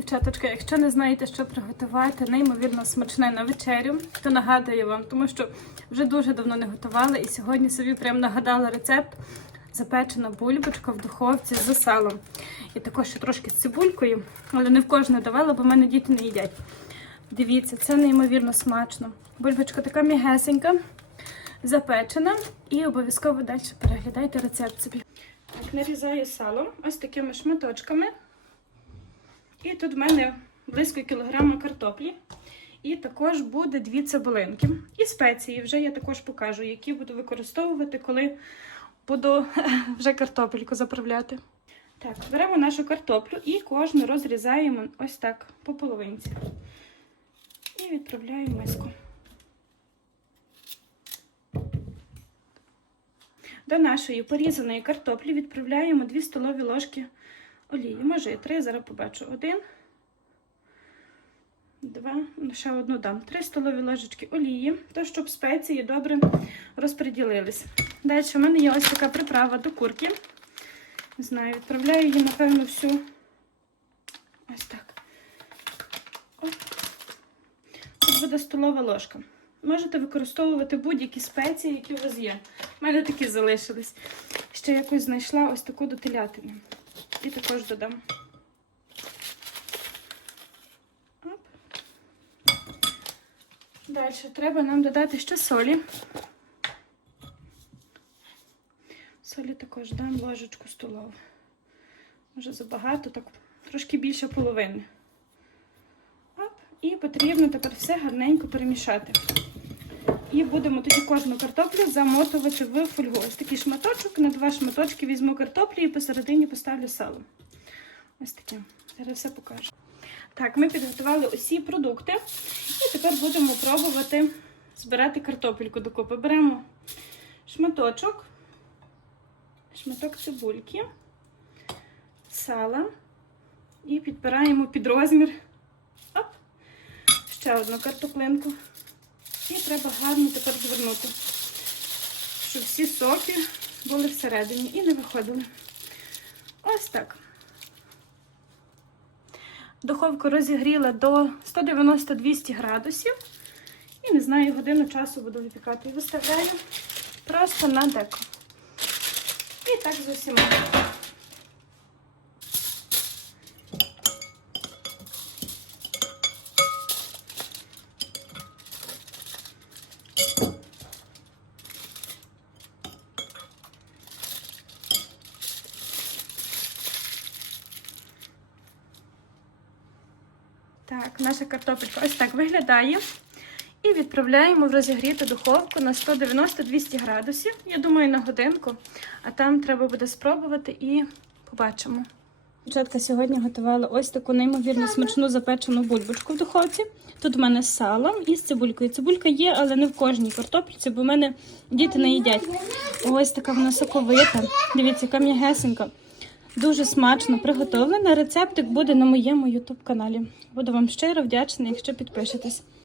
Дівчаточка, якщо не знаєте, що приготувати, неймовірно смачне на вечерю, то нагадую вам, тому що вже дуже давно не готувала і сьогодні собі прям нагадала рецепт запечена бульбочка в духовці з салом. І також ще трошки з цибулькою, але не в кожне давала, бо в мене діти не їдять. Дивіться, це неймовірно смачно. Бульбочка така м'ягесенька, запечена. І обов'язково далі переглядайте рецепт собі. Так, нарізаю сало ось такими шматочками. І тут в мене близько кілограма картоплі. І також буде дві цибулинки. І спеції вже я також покажу, які буду використовувати, коли буду вже картопельку заправляти. Так, беремо нашу картоплю і кожну розрізаємо ось так по половинці. І відправляємо миску. До нашої порізаної картоплі відправляємо 2 столові ложки олії. Може і 3, зараз побачу. Один, два, ну, ще одну дам. 3 столові ложечки олії, то щоб спеції добре розподілились. Далі в мене є ось така приправа до курки. Не знаю, відправляю її, напевно, всю. Ось так. Оп. Тут буде столова ложка. Можете використовувати будь-які спеції, які у вас є. У мене такі залишились. Ще якось знайшла ось таку до телятини. І також додам. Оп. Далі треба нам додати ще солі. Солі також дам ложечку столову. Може забагато, так трошки більше половини. Оп. І потрібно тепер все гарненько перемішати. І будемо тоді кожну картоплю замотувати в фольгу. Ось такий шматочок, на два шматочки візьму картоплі і посередині поставлю сало. Ось таке. Зараз все покажу. Так, ми підготували усі продукти. І тепер будемо пробувати збирати картопельку докупи. Беремо шматочок, шматок цибульки, сала і підбираємо під розмір. Оп, ще одну картоплинку. І треба гарно тепер звернути, щоб всі соки були всередині і не виходили. Ось так. Духовку розігріла до 190-200 градусів. І не знаю, годину часу буду випікати. І виставляю просто на деко. І так з усіма. Так, наша картопелька ось так виглядає. І відправляємо в розігріту духовку на 190-200 градусів. Я думаю, на годинку. А там треба буде спробувати і побачимо. Дівчатка сьогодні готувала ось таку неймовірно смачну запечену бульбочку в духовці. Тут в мене з салом і з цибулькою. Цибулька є, але не в кожній картопліці, бо в мене діти не їдять. Ось така вона соковита. Дивіться, яка м'ягесенька. Дуже смачно приготовлена. Рецептик буде на моєму YouTube каналі. Буду вам щиро вдячна, якщо підпишетесь.